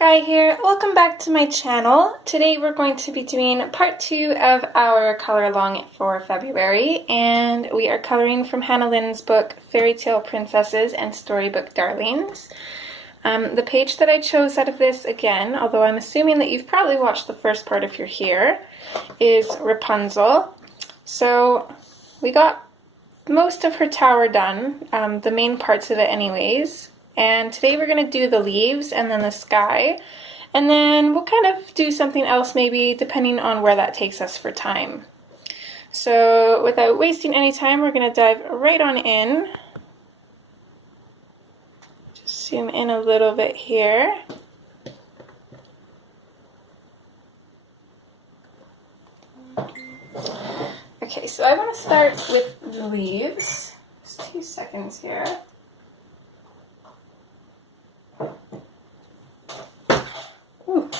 Skyee here. Welcome back to my channel. Today we're going to be doing part 2 of our color along for February, and we are coloring from Hannah Lynn's book Fairy Tale Princesses and Storybook Darlings. The page that I chose out of this, again, although I'm assuming that you've probably watched the first part if you're here, is Rapunzel. So we got most of her tower done, the main parts of it anyways. And today we're going to do the leaves and then the sky, and then we'll kind of do something else maybe depending on where that takes us for time. So without wasting any time, we're going to dive right on in. Just zoom in a little bit here. Okay, so I want to start with the leaves. Just 2 seconds here. Ooh,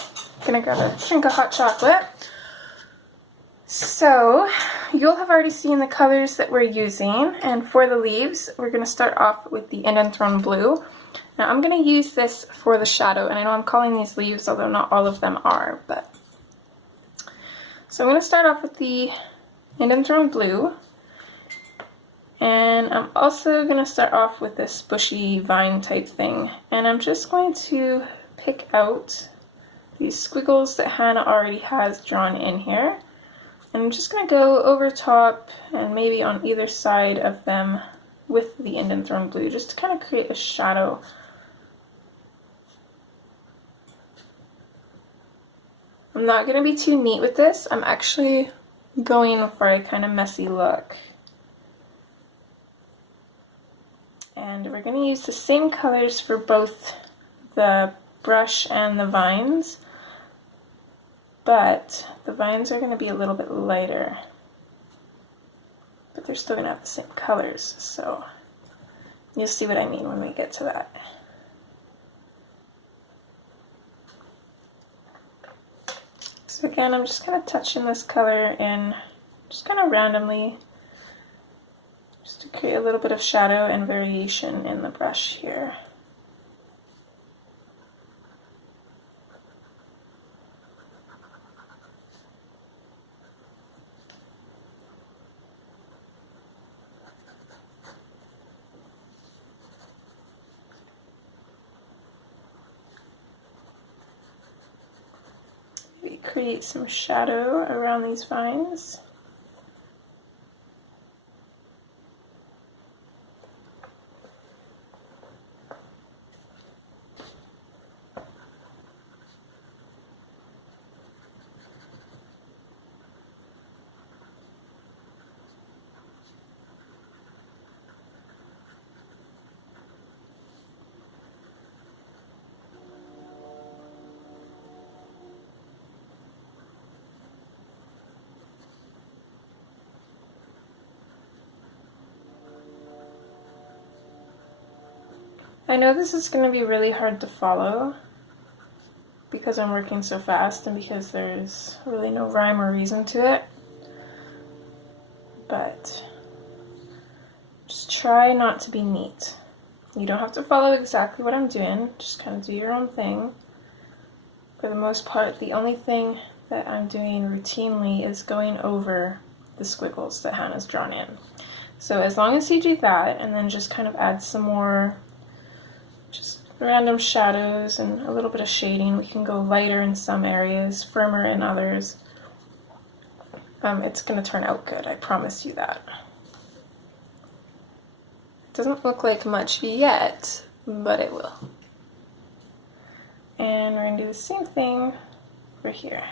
gonna grab a drink of hot chocolate. So, you'll have already seen the colors that we're using, and for the leaves, we're gonna start off with the Indanthrone Blue. Now, I'm gonna use this for the shadow, and I know I'm calling these leaves, although not all of them are, but... So I'm gonna start off with the Indanthrone Blue, and I'm also gonna start off with this bushy vine type thing, and I'm just going to pick out these squiggles that Hannah already has drawn in here. And I'm just going to go over top and maybe on either side of them with the Indanthrone Blue, just to kind of create a shadow. I'm not going to be too neat with this. I'm actually going for a kind of messy look. And we're going to use the same colors for both the brush and the vines, but the vines are going to be a little bit lighter, but they're still going to have the same colors, so you'll see what I mean when we get to that. So again, I'm just kind of touching this color in just kind of randomly, just to create a little bit of shadow and variation in the brush here. Create some shadow around these vines. I know this is going to be really hard to follow because I'm working so fast and because there's really no rhyme or reason to it, but just try not to be neat. You don't have to follow exactly what I'm doing, just kind of do your own thing. For the most part, the only thing that I'm doing routinely is going over the squiggles that Hannah's drawn in. So as long as you do that and then just kind of add some more just random shadows and a little bit of shading. We can go lighter in some areas, firmer in others. It's going to turn out good, I promise you that. It doesn't look like much yet, but it will. And we're going to do the same thing for here.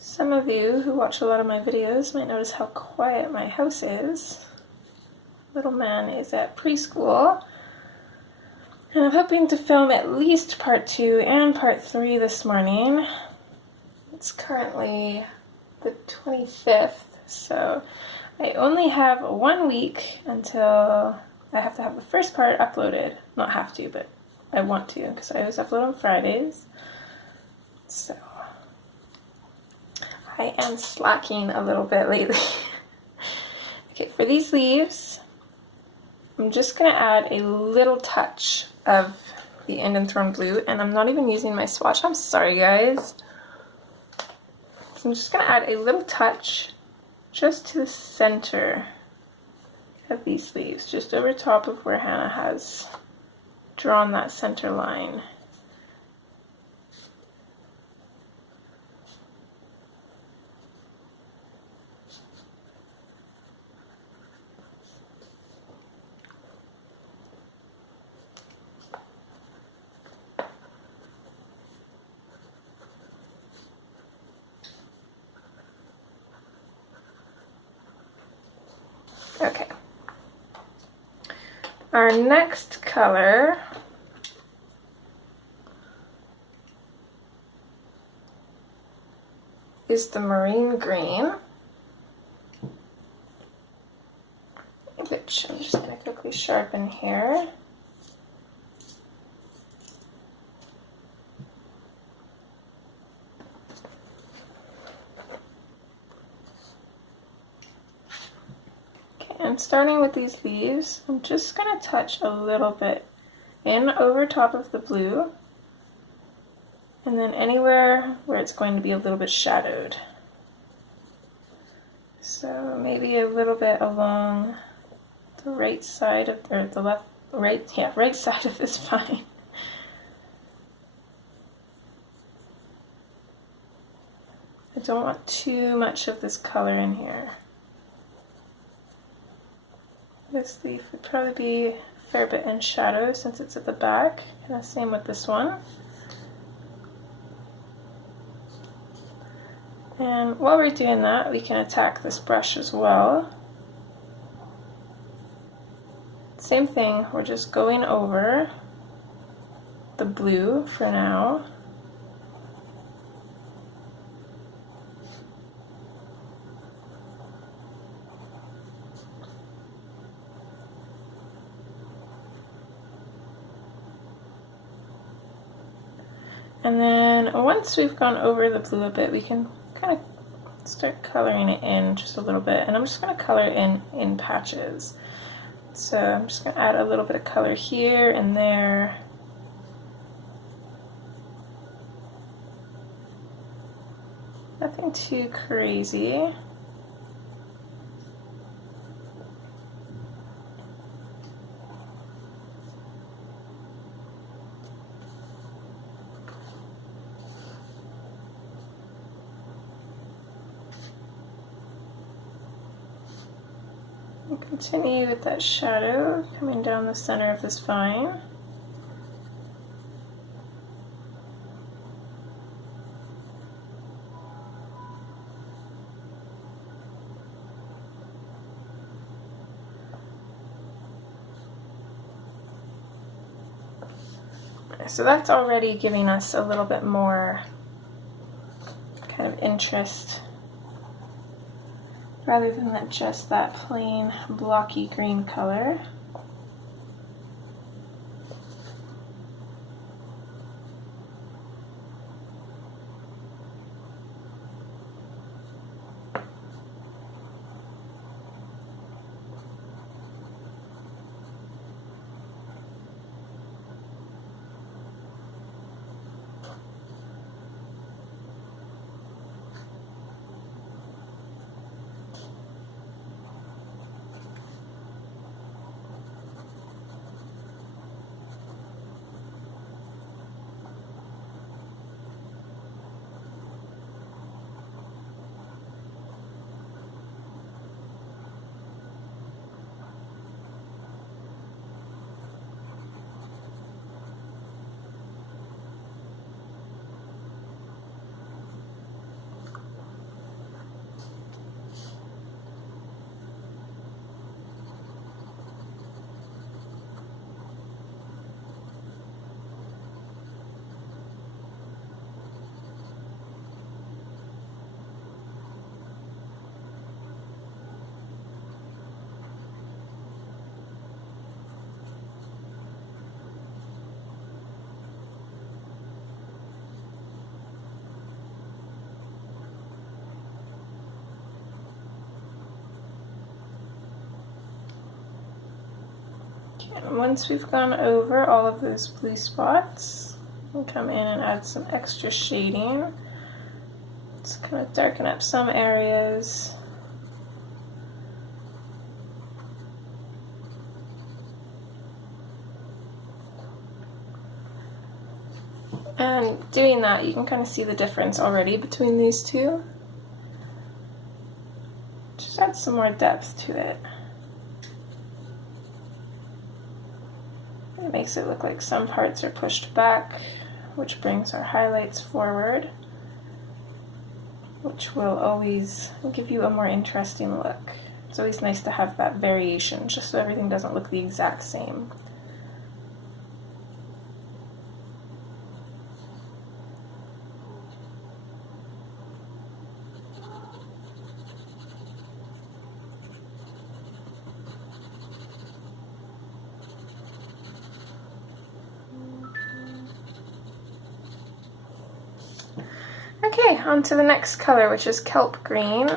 Some of you who watch a lot of my videos might notice how quiet my house is. Little man is at preschool, and I'm hoping to film at least part 2 and part 3 this morning. It's currently the 25th, so I only have 1 week until I have to have the first part uploaded. Not have to, but I want to, because I always upload on Fridays. So I am slacking a little bit lately. Okay, for these leaves, I'm just going to add a little touch of the Indian Thorn Blue, and I'm not even using my swatch. I'm sorry, guys. So I'm just going to add a little touch just to the center of these leaves, just over top of where Hannah has drawn that center line. Okay. Our next color is the marine green, which I'm just going to quickly sharpen here. And starting with these leaves, I'm just going to touch a little bit in over top of the blue, and then anywhere where it's going to be a little bit shadowed. So maybe a little bit along the right side of, or the left, right, yeah, right side of this vine. I don't want too much of this color in here. This leaf would probably be a fair bit in shadow since it's at the back, and the same with this one. And while we're doing that, we can attack this brush as well. Same thing, we're just going over the blue for now. And then once we've gone over the blue a bit, we can kind of start coloring it in just a little bit. And I'm just going to color it in patches. So I'm just going to add a little bit of color here and there. Nothing too crazy. And continue with that shadow coming down the center of this vine. So that's already giving us a little bit more kind of interest, rather than just that plain blocky green color. And once we've gone over all of those blue spots, we'll come in and add some extra shading. Just kind of darken up some areas. And doing that, you can kind of see the difference already between these two. Just add some more depth to it. It makes it look like some parts are pushed back, which brings our highlights forward, which will always give you a more interesting look. It's always nice to have that variation, just so everything doesn't look the exact same. Okay, on to the next color, which is kelp green.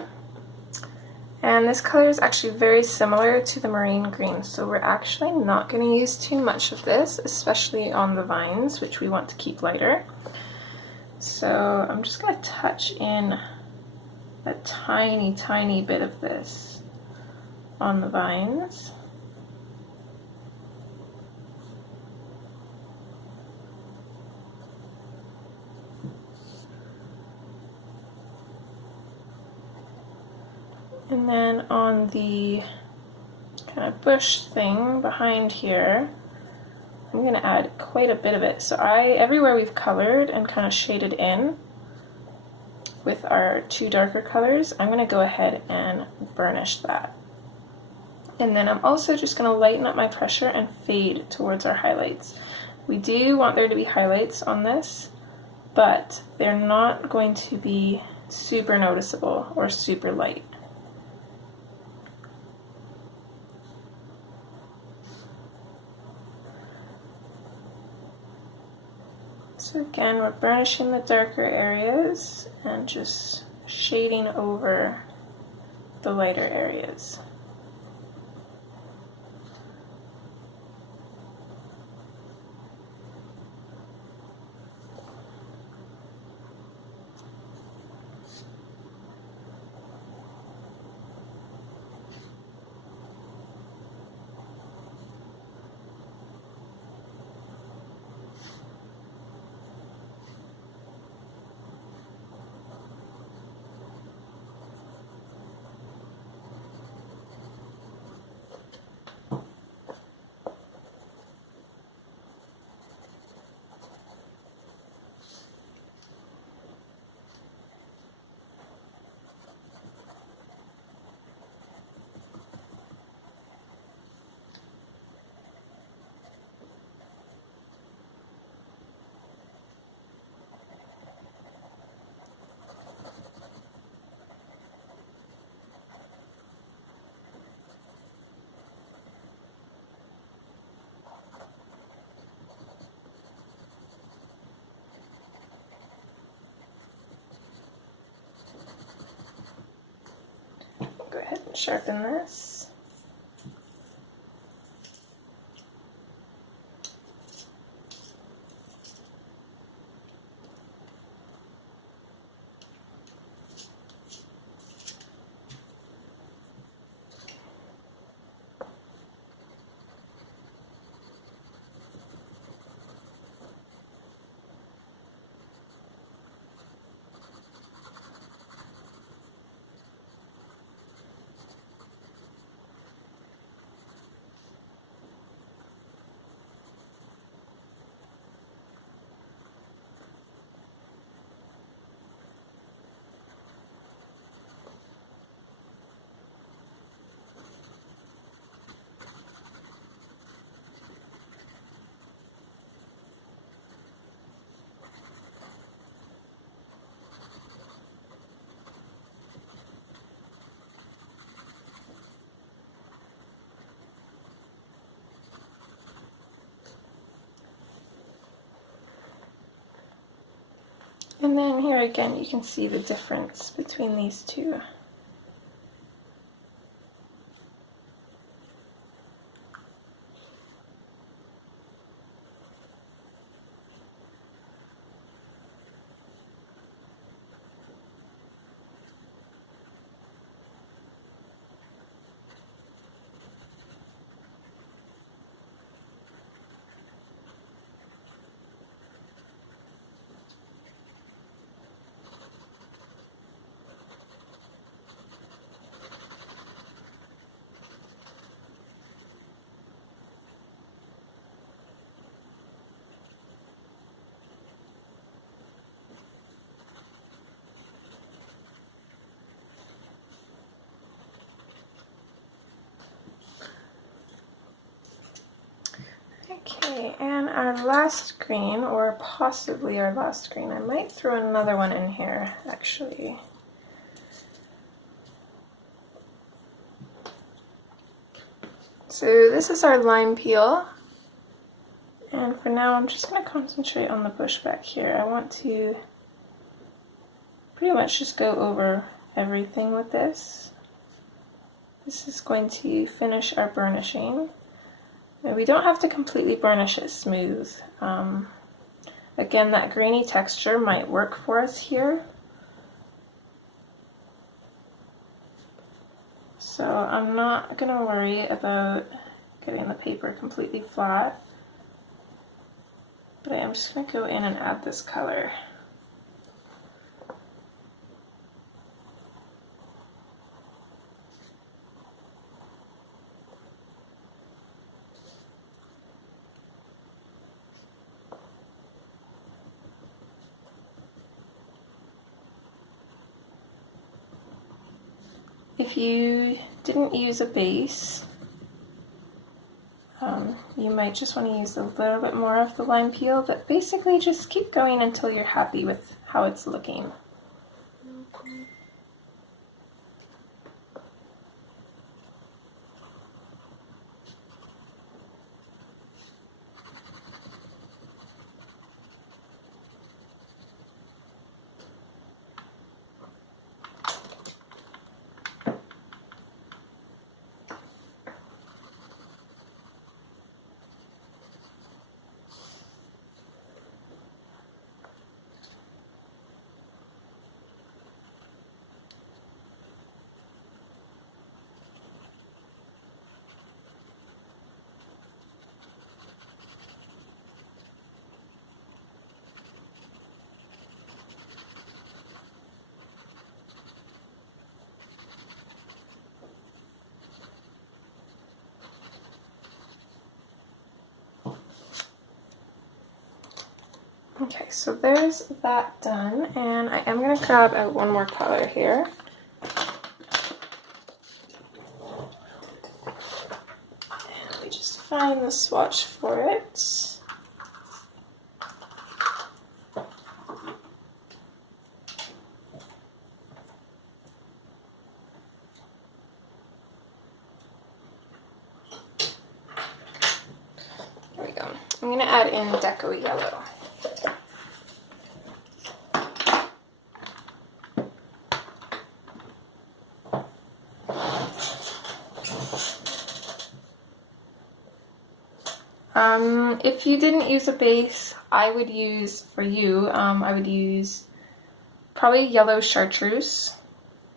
And this color is actually very similar to the marine green, so we're actually not going to use too much of this, especially on the vines, which we want to keep lighter. So I'm just going to touch in a tiny, tiny bit of this on the vines. And then on the kind of bush thing behind here, I'm going to add quite a bit of it. So everywhere we've colored and kind of shaded in with our two darker colors, I'm going to go ahead and burnish that. And then I'm also just going to lighten up my pressure and fade towards our highlights. We do want there to be highlights on this, but they're not going to be super noticeable or super light. So again, we're burnishing the darker areas and just shading over the lighter areas. Go ahead and sharpen this. And then here again, you can see the difference between these two. And our last green, or possibly our last green, I might throw another one in here actually. So this is our lime peel, and for now I'm just going to concentrate on the bush back here. I want to pretty much just go over everything with this. This is going to finish our burnishing. Now, we don't have to completely burnish it smooth. Again, that grainy texture might work for us here. So I'm not going to worry about getting the paper completely flat, but I am just going to go in and add this color. If you didn't use a base, you might just want to use a little bit more of the lime peel, but basically just keep going until you're happy with how it's looking. Okay, so there's that done, and I am going to grab out one more color here. And let me just find the swatch for it. There we go. I'm going to add in Deco Yellow. If you didn't use a base, I would use, for you, I would use probably yellow chartreuse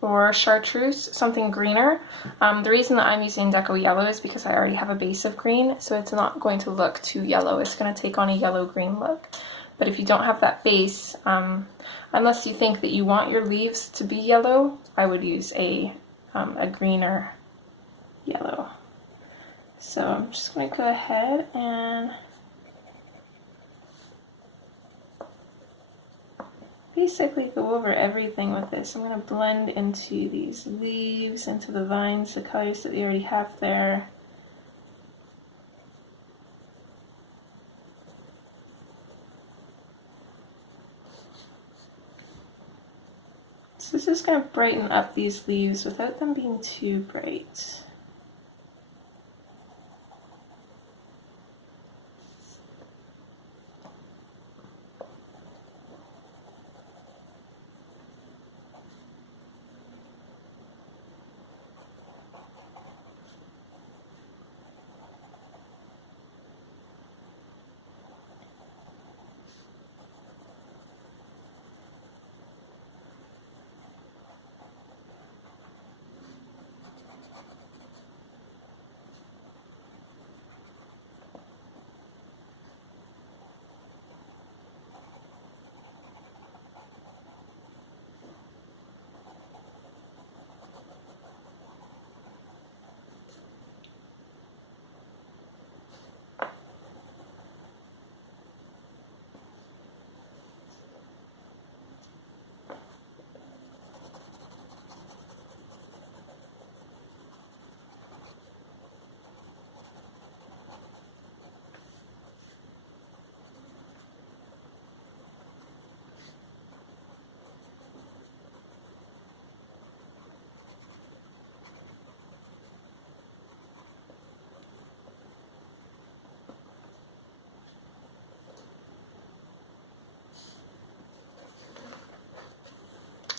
or chartreuse, something greener. The reason that I'm using Deco Yellow is because I already have a base of green, so it's not going to look too yellow. It's going to take on a yellow-green look. But if you don't have that base, unless you think that you want your leaves to be yellow, I would use a greener yellow. So I'm just going to go ahead and basically go over everything with this. I'm going to blend into these leaves, into the vines, the colors that we already have there. So this is going to brighten up these leaves without them being too bright.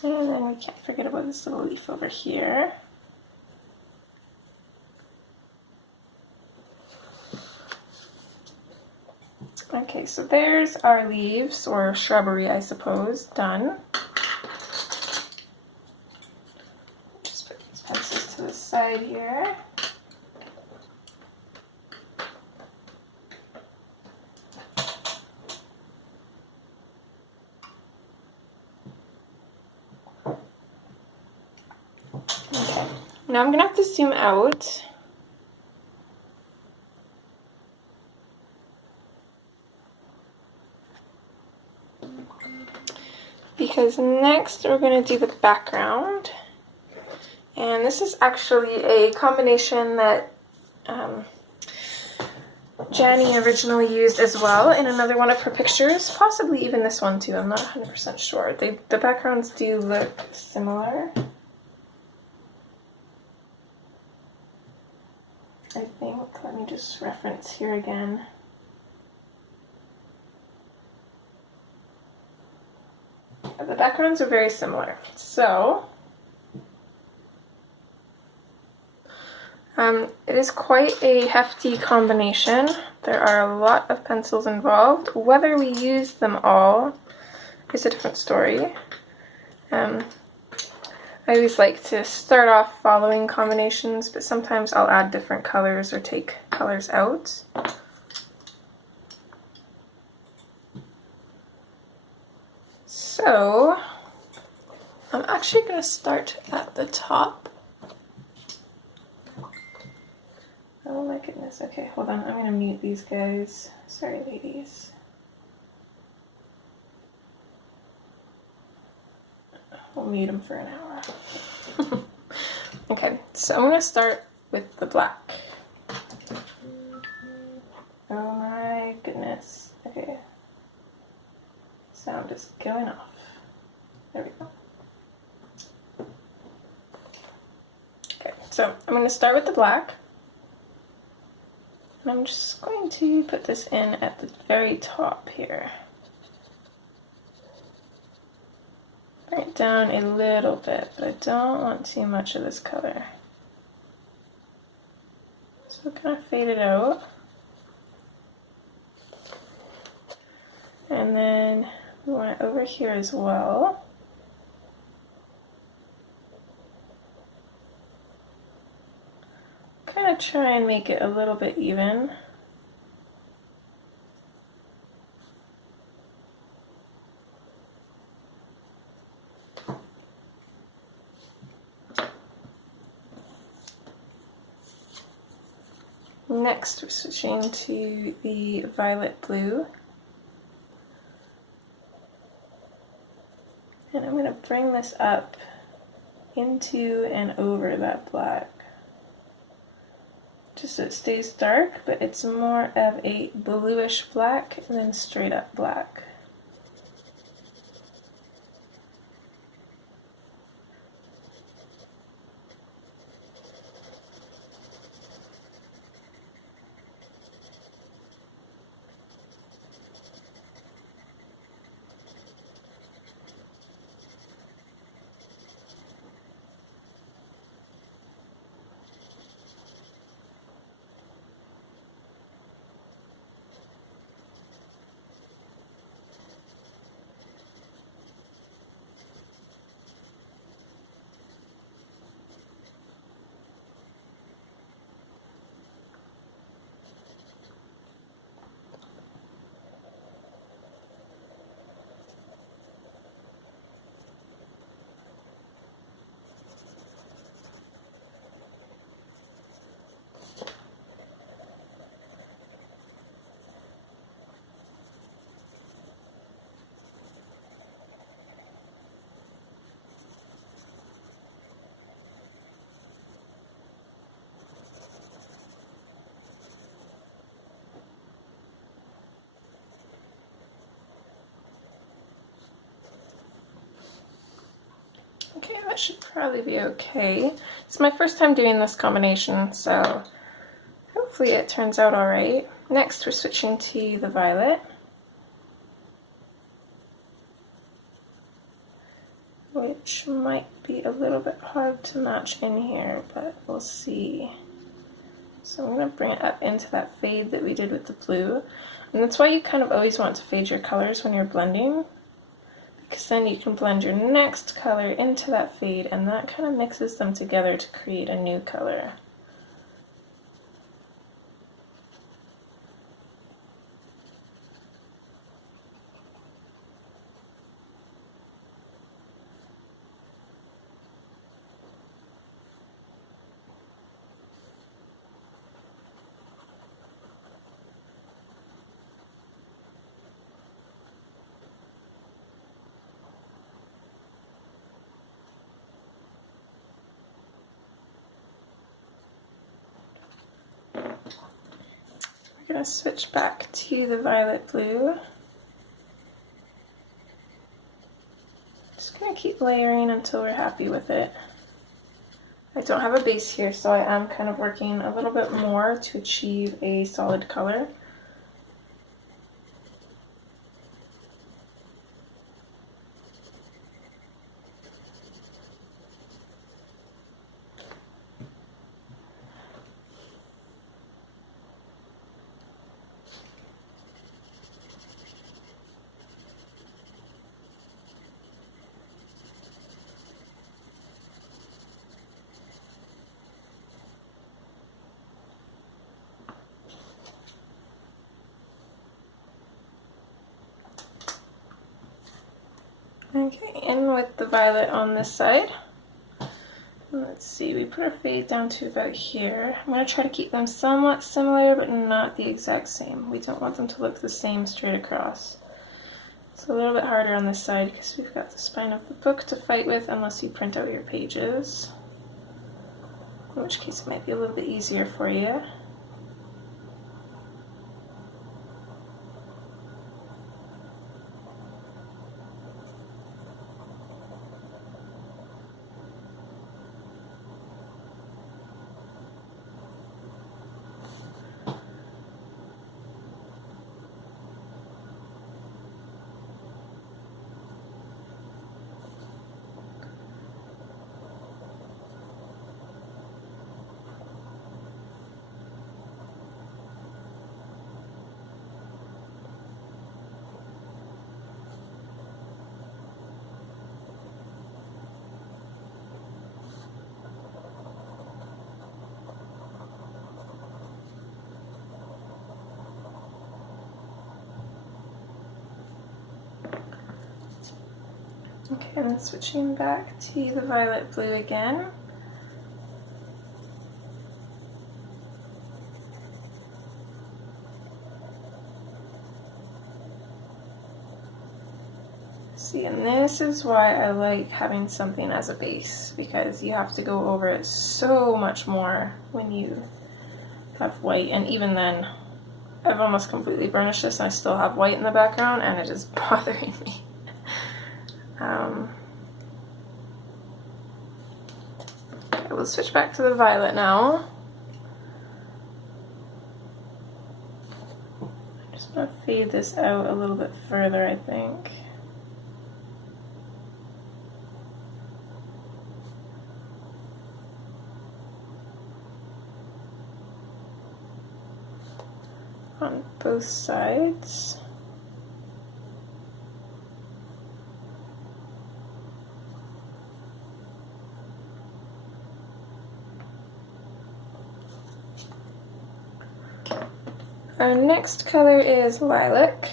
And then we can't forget about this little leaf over here. Okay, so there's our leaves, or shrubbery, I suppose, done. Just put these pencils to the side here. Okay, now I'm gonna have to zoom out. Because next we're going to do the background, and this is actually a combination that Janny originally used as well in another one of her pictures, possibly even this one too, I'm not 100% sure. The backgrounds do look similar, I think. Let me just reference here again. The backgrounds are very similar, so it is quite a hefty combination. There are a lot of pencils involved. Whether we use them all is a different story. I always like to start off following combinations, but sometimes I'll add different colors or take colors out. So, I'm actually going to start at the top. Oh my goodness, okay, hold on, I'm going to mute these guys. Sorry, ladies. We'll mute them for an hour. Okay, so I'm going to start with the black. Oh my goodness, okay. Sound is going off. There we go. Okay, so I'm going to start with the black. And I'm just going to put this in at the very top here. Bring it down a little bit, but I don't want too much of this color. So kind of fade it out. And then we want it over here as well. Kind of try and make it a little bit even. Next, we're switching to the violet blue. And I'm going to bring this up into and over that black. Just so it stays dark, but it's more of a bluish black than straight up black. Okay, that should probably be okay. It's my first time doing this combination, so hopefully it turns out alright. Next, we're switching to the violet. which might be a little bit hard to match in here, but we'll see. So I'm going to bring it up into that fade that we did with the blue. And that's why you kind of always want to fade your colors when you're blending, because then you can blend your next color into that fade, and that kind of mixes them together to create a new color. We're going to switch back to the violet blue. Just going to keep layering until we're happy with it. I don't have a base here, so I am kind of working a little bit more to achieve a solid color. Okay, in with the violet on this side. Let's see, we put our fade down to about here. I'm going to try to keep them somewhat similar, but not the exact same. We don't want them to look the same straight across. It's a little bit harder on this side because we've got the spine of the book to fight with, unless you print out your pages, in which case it might be a little bit easier for you. Okay, and then switching back to the violet blue again. See, and this is why I like having something as a base, because you have to go over it so much more when you have white, and even then, I've almost completely burnished this and I still have white in the background and it is bothering me. Okay, we'll switch back to the violet now. I'm just going to fade this out a little bit further, I think. On both sides. Our next color is lilac.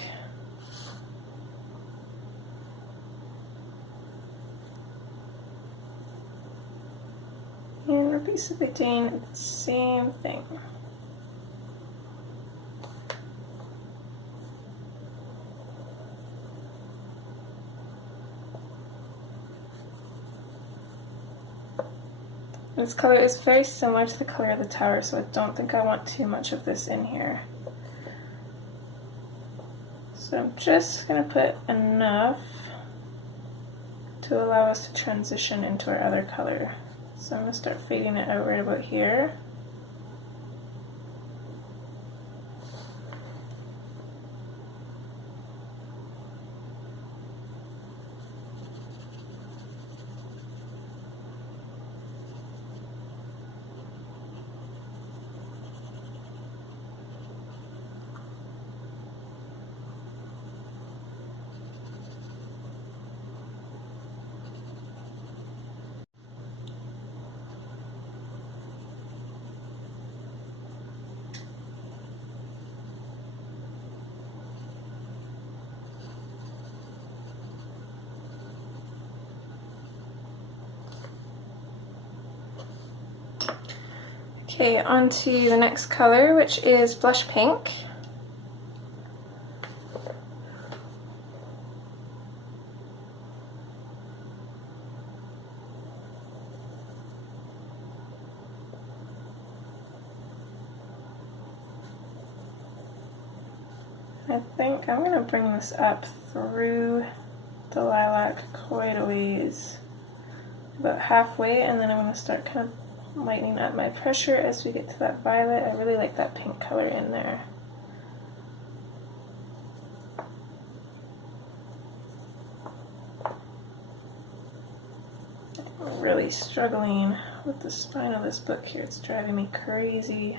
And we're basically doing the same thing. This color is very similar to the color of the tower, so I don't think I want too much of this in here. So I'm just going to put enough to allow us to transition into our other color. So I'm going to start fading it out right about here. Okay, on to the next color, which is blush pink. I think I'm going to bring this up through the lilac quite a ways, about halfway, and then I'm going to start kind of lightening up my pressure as we get to that violet. I really like that pink color in there. I'm really struggling with the spine of this book here. It's driving me crazy.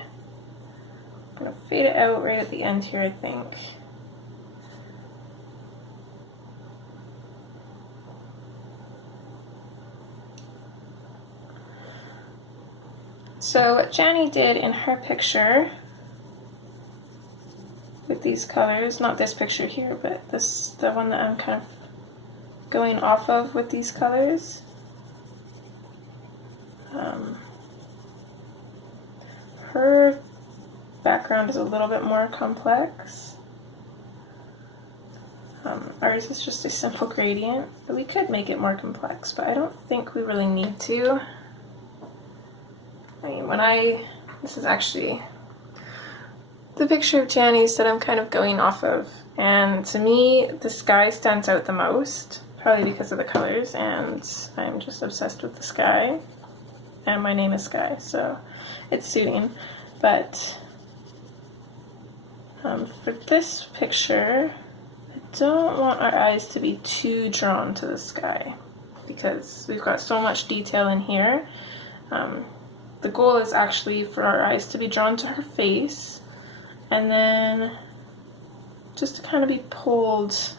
I'm going to fade it out right at the end here, I think. So what Jani did in her picture with these colors, not this picture here, but the one that I'm kind of going off of with these colors, her background is a little bit more complex. Ours is just a simple gradient, but we could make it more complex, but I don't think we really need to. I mean, this is actually the picture of Jani's that I'm kind of going off of, and to me, the sky stands out the most, probably because of the colors, and I'm just obsessed with the sky, and my name is Sky, so it's suiting. But for this picture, I don't want our eyes to be too drawn to the sky, because we've got so much detail in here. The goal is actually for our eyes to be drawn to her face, and then just to kind of be pulled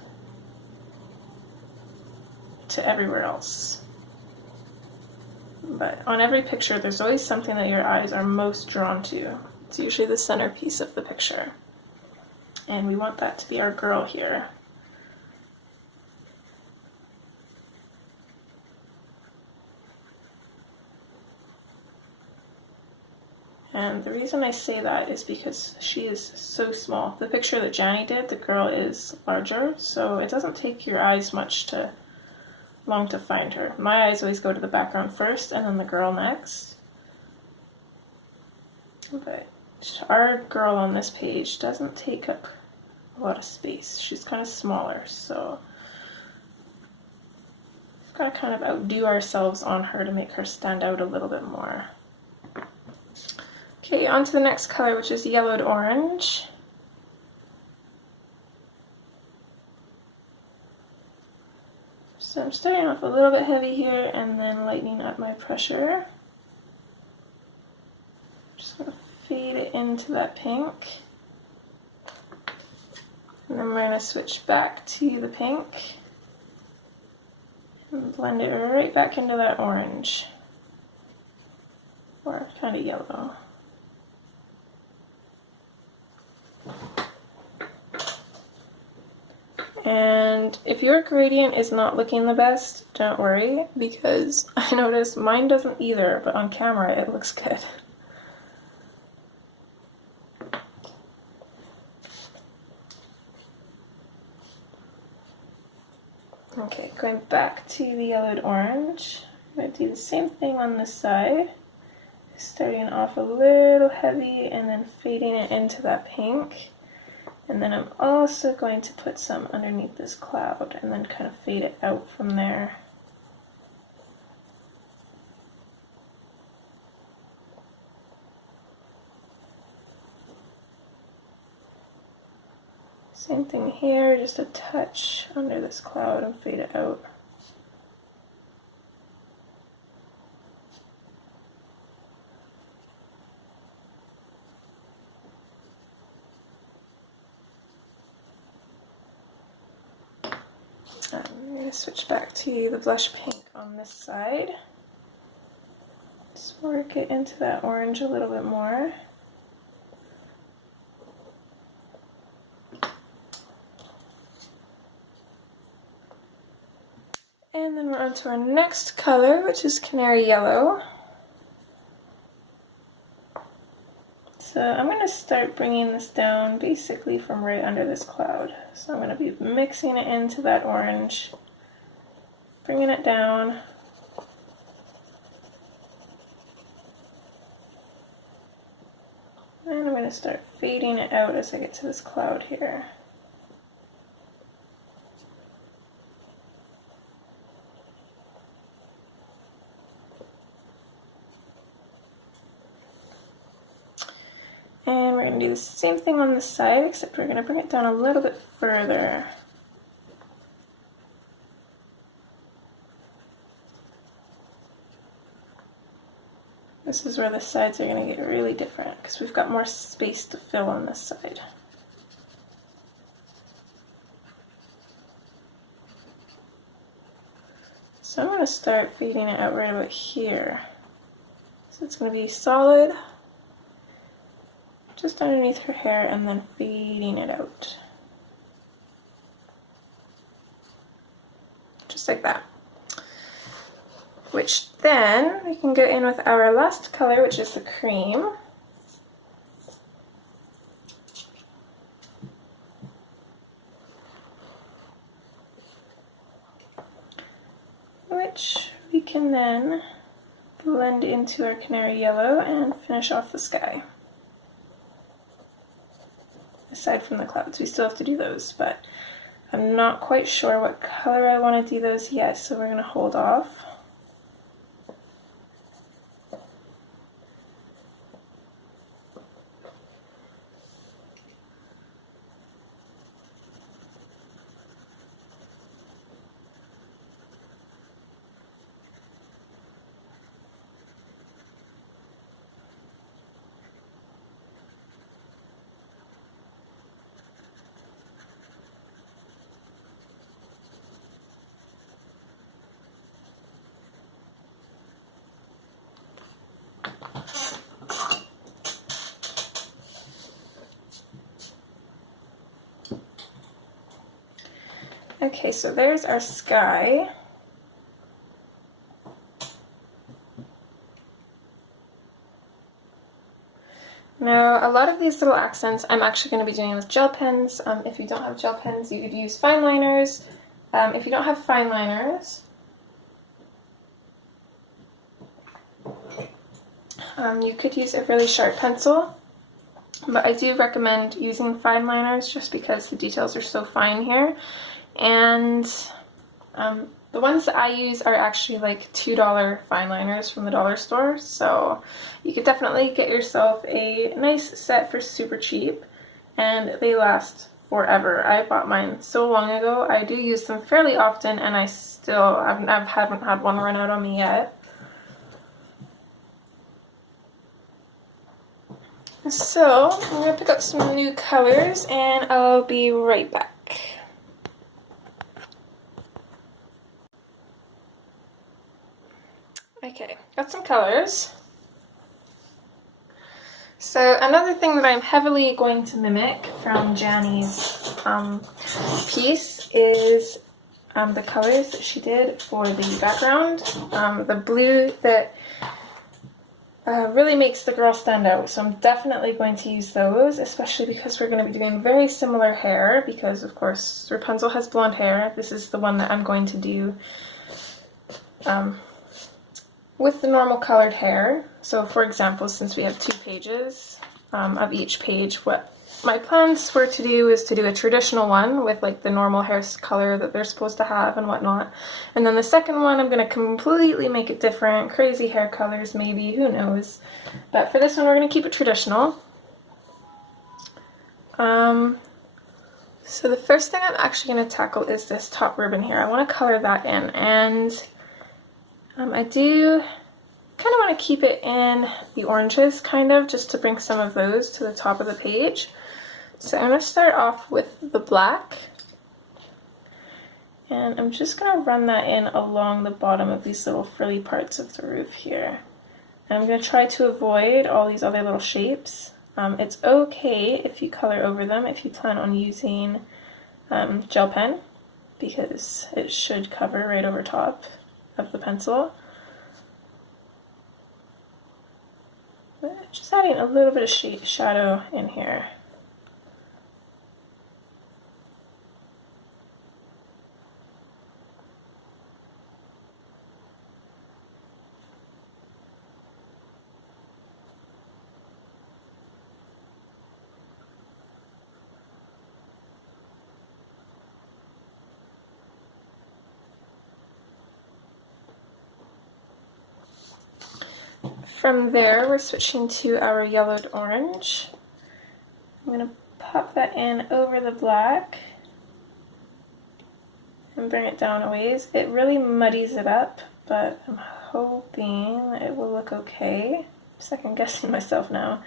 to everywhere else. But on every picture, there's always something that your eyes are most drawn to. It's usually the centerpiece of the picture. And we want that to be our girl here. And the reason I say that is because she is so small. The picture that Jani did, the girl is larger, so it doesn't take your eyes long to find her. My eyes always go to the background first and then the girl next. But our girl on this page doesn't take up a lot of space. She's kind of smaller, so we've got to kind of outdo ourselves on her to make her stand out a little bit more. Okay, on to the next color, which is yellowed orange. So I'm starting off a little bit heavy here and then lightening up my pressure. Just going to fade it into that pink. And then we're going to switch back to the pink and blend it right back into that orange, or kind of yellow. And if your gradient is not looking the best, don't worry, because I noticed mine doesn't either, but on camera it looks good. Okay, going back to the yellowed orange, I'm going to do the same thing on this side, starting off a little heavy and then fading it into that pink. And then I'm also going to put some underneath this cloud and then kind of fade it out from there. Same thing here, just a touch under this cloud and fade it out. I'm going to switch back to the blush pink on this side. Just work it into that orange a little bit more. And then we're on to our next color, which is canary yellow. So I'm going to start bringing this down basically from right under this cloud. So I'm going to be mixing it into that orange, bringing it down. And I'm going to start fading it out as I get to this cloud here. And we're going to do the same thing on this side, except we're going to bring it down a little bit further. This is where the sides are going to get really different, because we've got more space to fill on this side. So I'm going to start fading it out right about here. So it's going to be solid, just underneath her hair, and then fading it out. Just like that. Which then we can go in with our last color, which is the cream. Which we can then blend into our canary yellow and finish off the sky. Aside from the clouds, we still have to do those, but I'm not quite sure what color I want to do those yet, so we're going to hold off. Okay, so there's our sky. Now, a lot of these little accents I'm actually going to be doing with gel pens. If you don't have gel pens, you could use fine liners. If you don't have fine liners, you could use a really sharp pencil. But I do recommend using fine liners just because the details are so fine here. And the ones that I use are actually like $2 fine liners from the dollar store, so you could definitely get yourself a nice set for super cheap, and they last forever. I bought mine so long ago. I do use them fairly often, and I haven't had one run out on me yet. So I'm going to pick up some new colors, and I'll be right back. Okay, got some colors. So another thing that I'm heavily going to mimic from Janny's piece is the colors that she did for the background. The blue that really makes the girl stand out, so I'm definitely going to use those, especially because we're going to be doing very similar hair, because of course Rapunzel has blonde hair. This is the one that I'm going to do with the normal colored hair. So for example, since we have 2 pages of each page, what my plans were to do is to do a traditional one with like the normal hair color that they're supposed to have and whatnot. And then the second one, I'm going to completely make it different, crazy hair colors maybe, who knows. But for this one, we're going to keep it traditional. So the first thing I'm actually going to tackle is this top ribbon here. I want to color that in, and I do kind of want to keep it in the oranges, kind of, just to bring some of those to the top of the page. So I'm going to start off with the black, and I'm just going to run that in along the bottom of these little frilly parts of the roof here. And I'm going to try to avoid all these other little shapes. It's okay if you color over them if you plan on using gel pen, because it should cover right over top of the pencil. Just adding a little bit of shadow in here. From there, we're switching to our yellowed orange. I'm going to pop that in over the black and bring it down a ways. It really muddies it up, but I'm hoping that it will look okay. I'm second guessing myself now.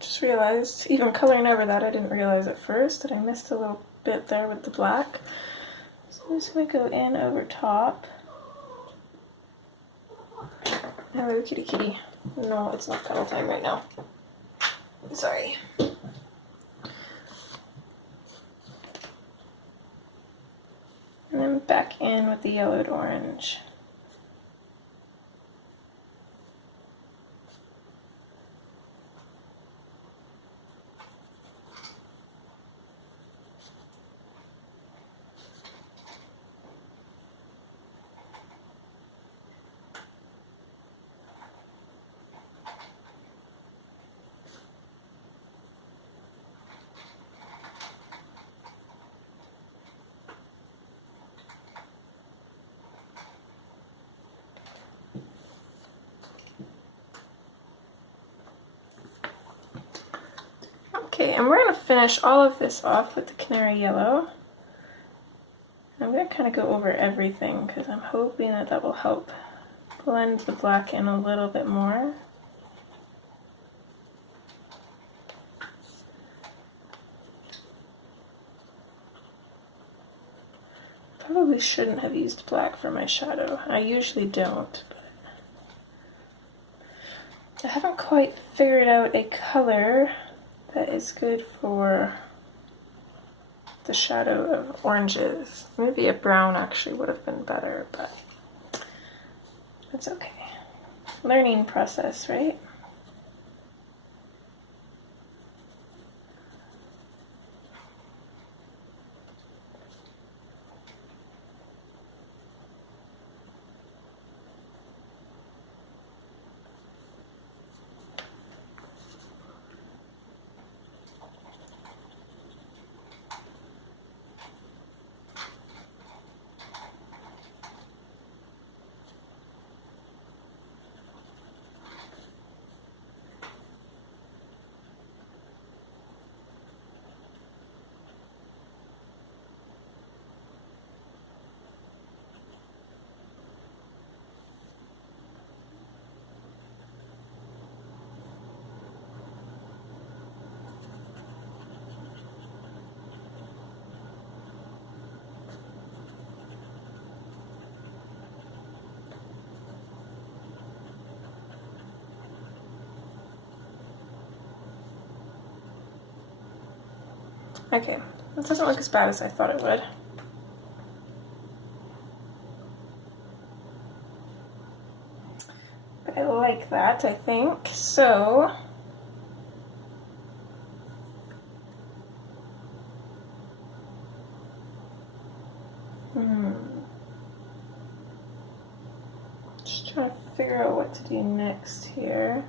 Just realized, even coloring over that, I didn't realize at first that I missed a little bit there with the black. So I'm just going to go in over top. Hello, kitty kitty. No, it's not cuddle time right now. Sorry. And then back in with the yellowed orange. Okay, and we're going to finish all of this off with the canary yellow. I'm going to kind of go over everything because I'm hoping that that will help blend the black in a little bit more. Probably shouldn't have used black for my shadow. I usually don't, but I haven't quite figured out a color that is good for the shadow of oranges. Maybe a brown actually would have been better, but it's okay. Learning process, right? Okay, that doesn't look as bad as I thought it would. But I like that, I think. So, just trying to figure out what to do next here.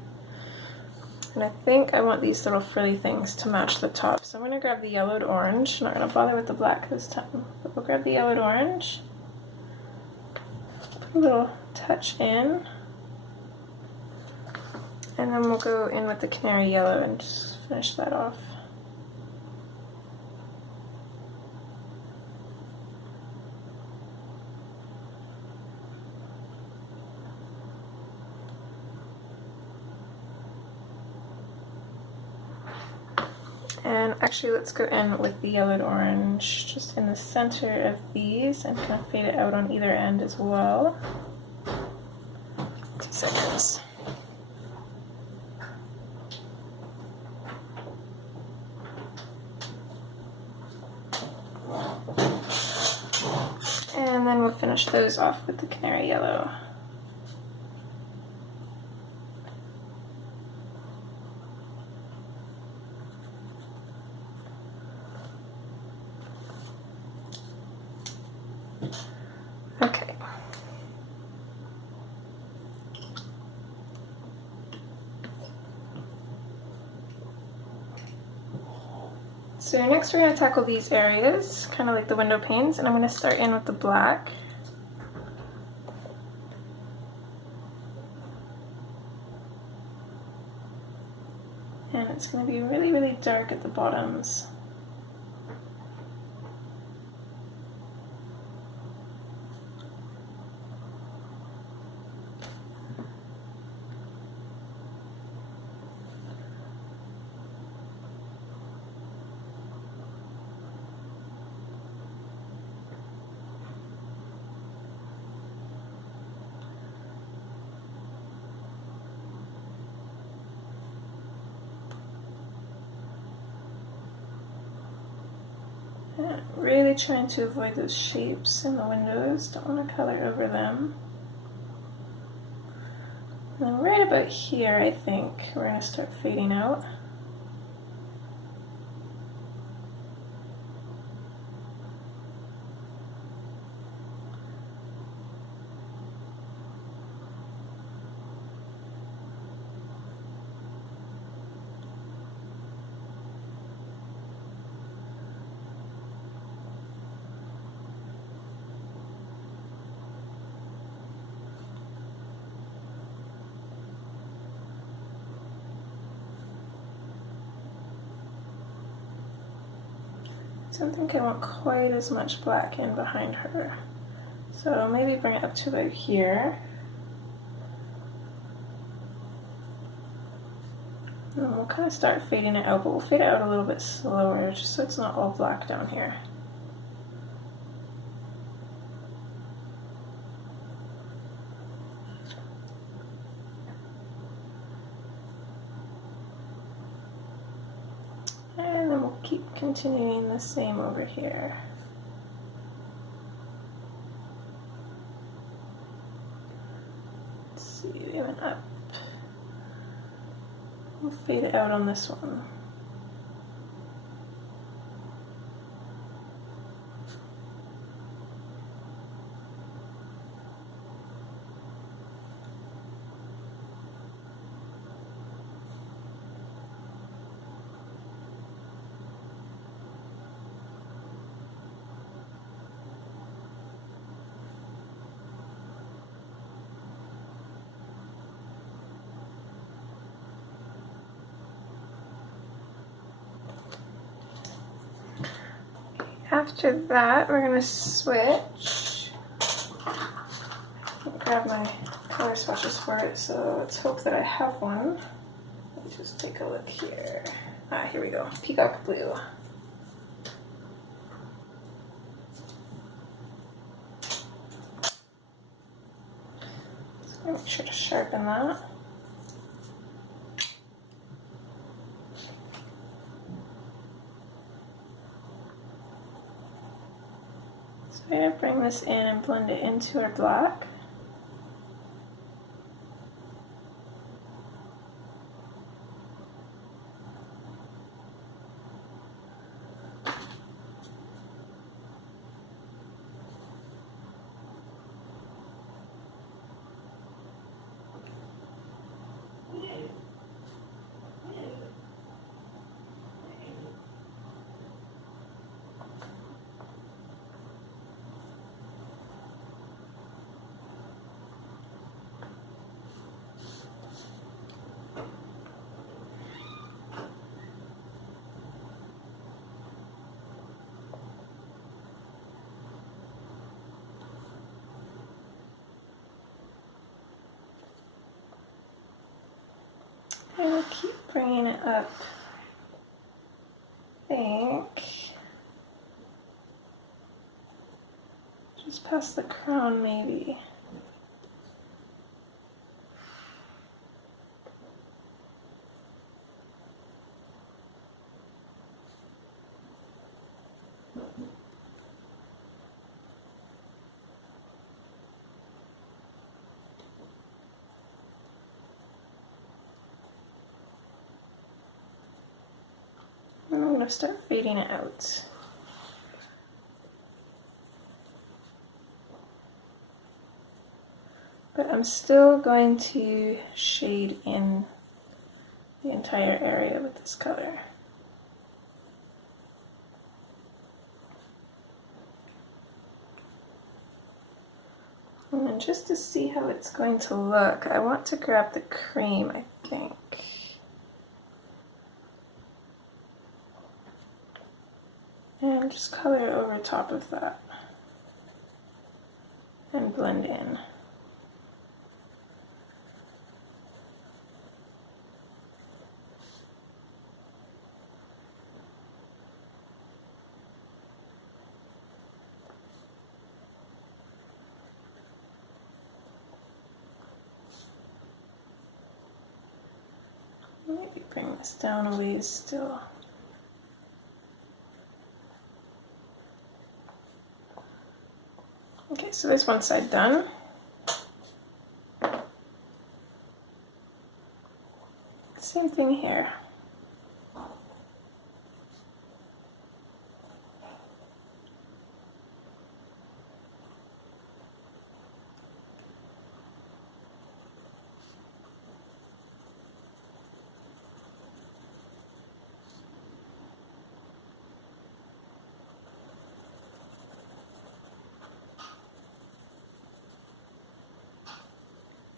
And I think I want these little frilly things to match the top. So I'm going to grab the yellowed orange. I'm not going to bother with the black this time. But we'll grab the yellowed orange. Put a little touch in. And then we'll go in with the canary yellow and just finish that off. And actually, let's go in with the yellowed orange just in the center of these and kind of fade it out on either end as well. 2 seconds. And then we'll finish those off with the canary yellow. Okay. So next we're going to tackle these areas, kind of like the window panes, and I'm going to start in with the black. And it's going to be really, really dark at the bottoms. Really trying to avoid those shapes in the windows, don't want to color over them. And then right about here, I think, we're going to start fading out. I don't think I want quite as much black in behind her. So maybe bring it up to about here. And we'll kind of start fading it out, but we'll fade it out a little bit slower just so it's not all black down here. And then we'll keep continuing the same over here. Let's see, we went up. We'll fade it out on this one. After that, we're going to switch. I'll grab my color swatches for it, so let's hope that I have one. Let me just take a look here. Ah, here we go. Peacock blue. So make sure to sharpen that. We're going to bring this in and blend it into our black. bringing it up, I think, just past the crown maybe. And I'm going to start fading it out. But I'm still going to shade in the entire area with this color. And then just to see how it's going to look, I want to grab the cream, I think. And just color over top of that. And blend in. Maybe bring this down a ways still. Okay, so there's one side done. Same thing here.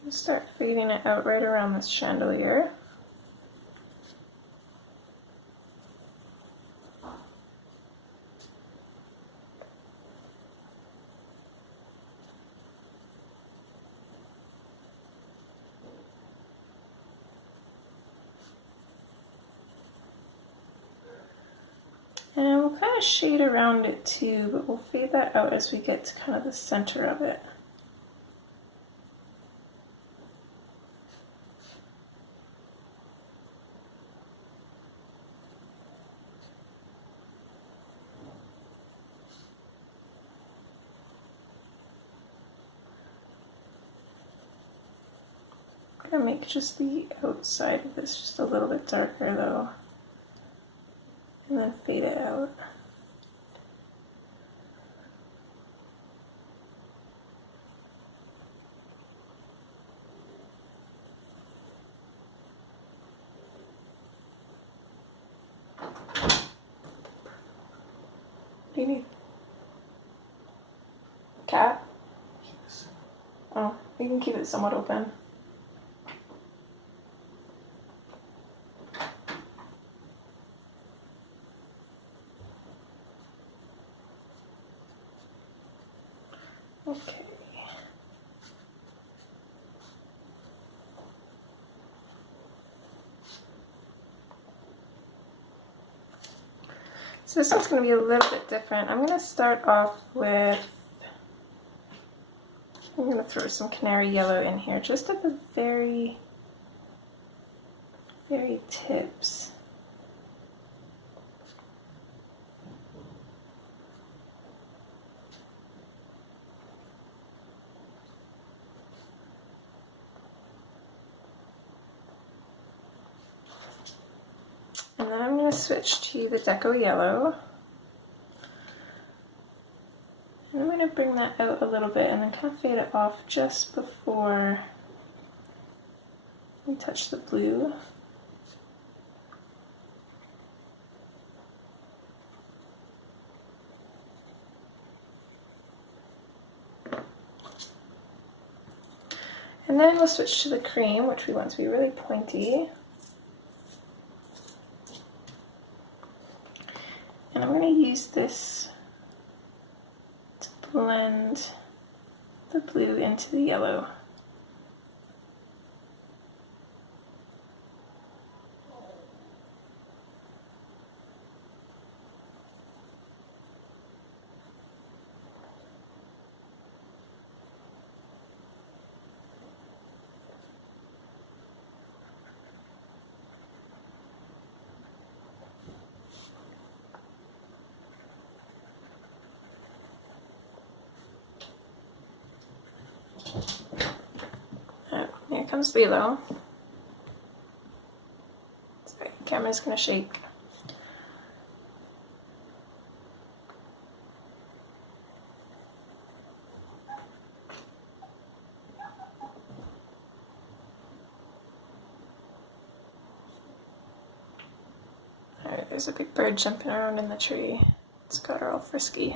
Start fading it out right around this chandelier. And we'll kind of shade around it too, but we'll fade that out as we get to kind of the center of it. I'm going to make just the outside of this just a little bit darker though, and then fade it out. What do you need? Cat? Oh, you can keep it somewhat open. Okay. So this one's going to be a little bit different. I'm going to start off with, I'm going to throw some canary yellow in here just at the very tips. And then I'm going to switch to the Deco Yellow. And I'm going to bring that out a little bit and then kind of fade it off just before we touch the blue. And then we'll switch to the cream, which we want to be really pointy. And I'm going to use this to blend the blue into the yellow. Sounds Lilo. Sorry, the camera's gonna shake. Alright, there's a big bird jumping around in the tree. It's got her all frisky.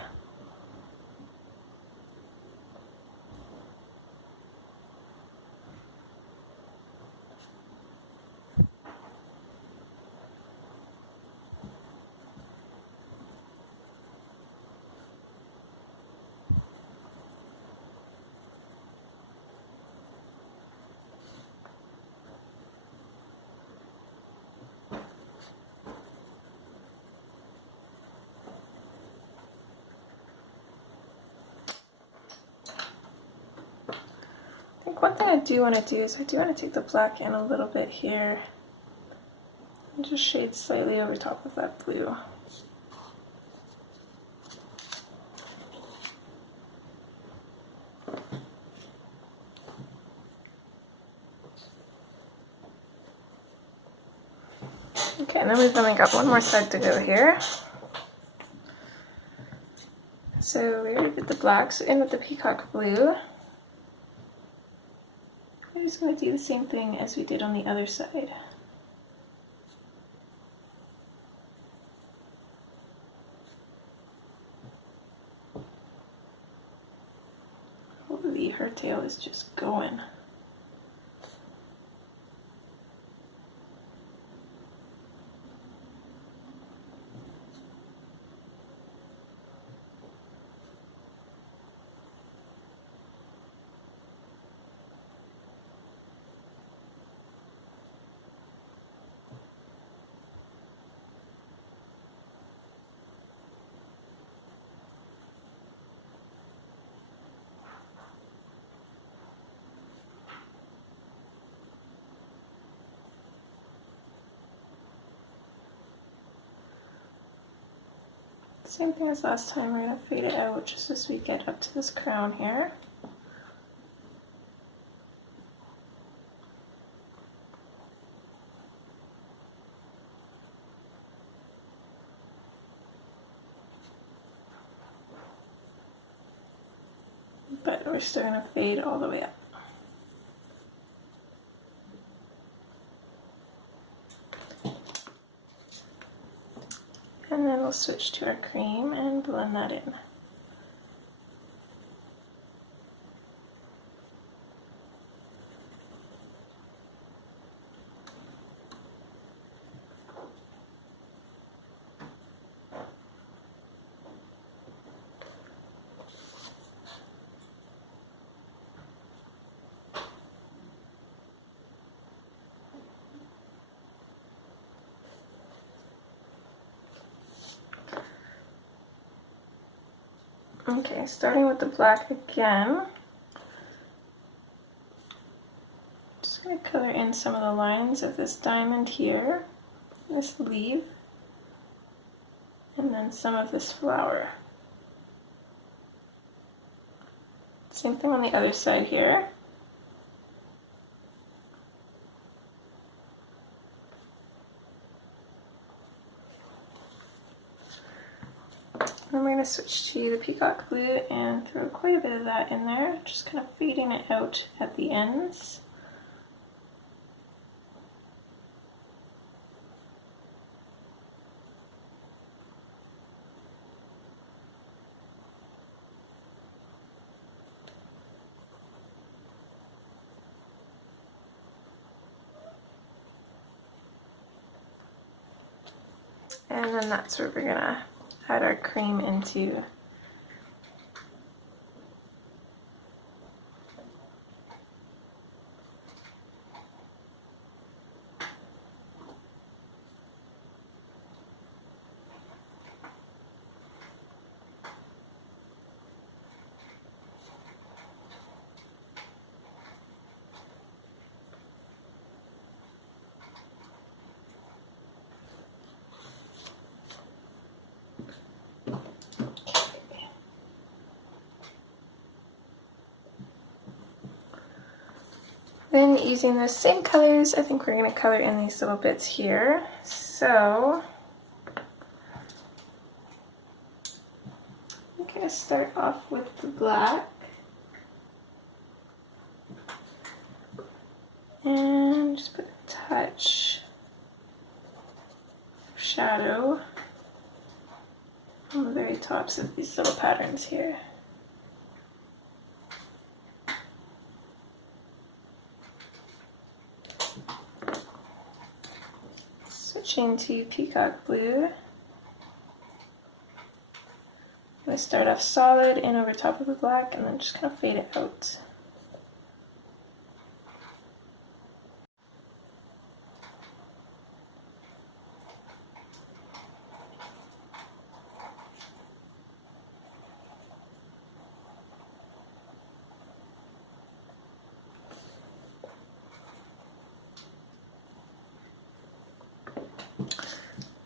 I think one thing I do want to do is I do want to take the black in a little bit here and just shade slightly over top of that blue. Okay, and then we've only got one more side to go here. So we already did the black, so in with the peacock blue. I'm just going to do the same thing as we did on the other side. Holy, her tail is just going. Same thing as last time, we're going to fade it out just as we get up to this crown here. But we're still going to fade all the way up. And then we'll switch to our cream and blend that in. Okay, starting with the black again. Just going to color in some of the lines of this diamond here, this leaf, and then some of this flower. Same thing on the other side here. Then we're going to switch to the peacock blue and throw quite a bit of that in there, just kind of fading it out at the ends. And then that's where we're going to add our cream into. then using those same colors, I think we're going to color in these little bits here. So I'm going to start off with the black. And just put a touch of shadow on the very tops of these little patterns here. Switching to peacock blue. I'm going to start off solid and over top of the black and then just kind of fade it out.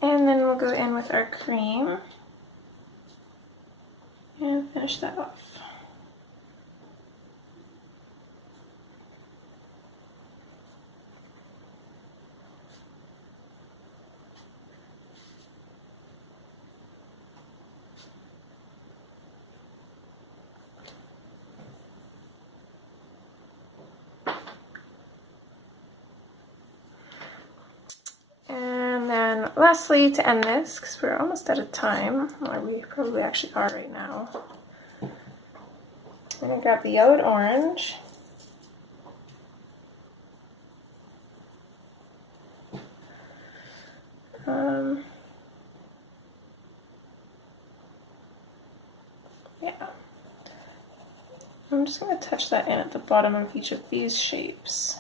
And then we'll go in with our cream and finish that off. And lastly, to end this, because we're almost out of time, or we probably actually are right now, I'm going to grab the yellowed orange. Yeah. I'm just going to touch that in at the bottom of each of these shapes.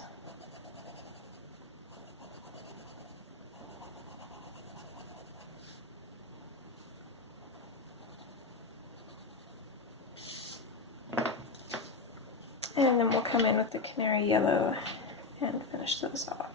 And then we'll come in with the canary yellow and finish those off.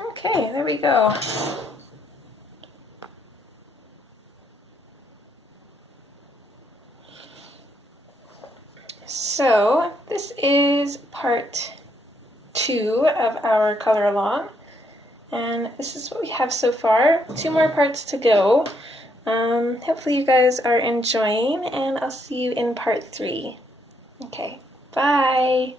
Okay, there we go. So this is part 2 of our color along, and this is what we have so far. 2 more parts to go. Hopefully you guys are enjoying, and I'll see you in part 3. Okay, bye!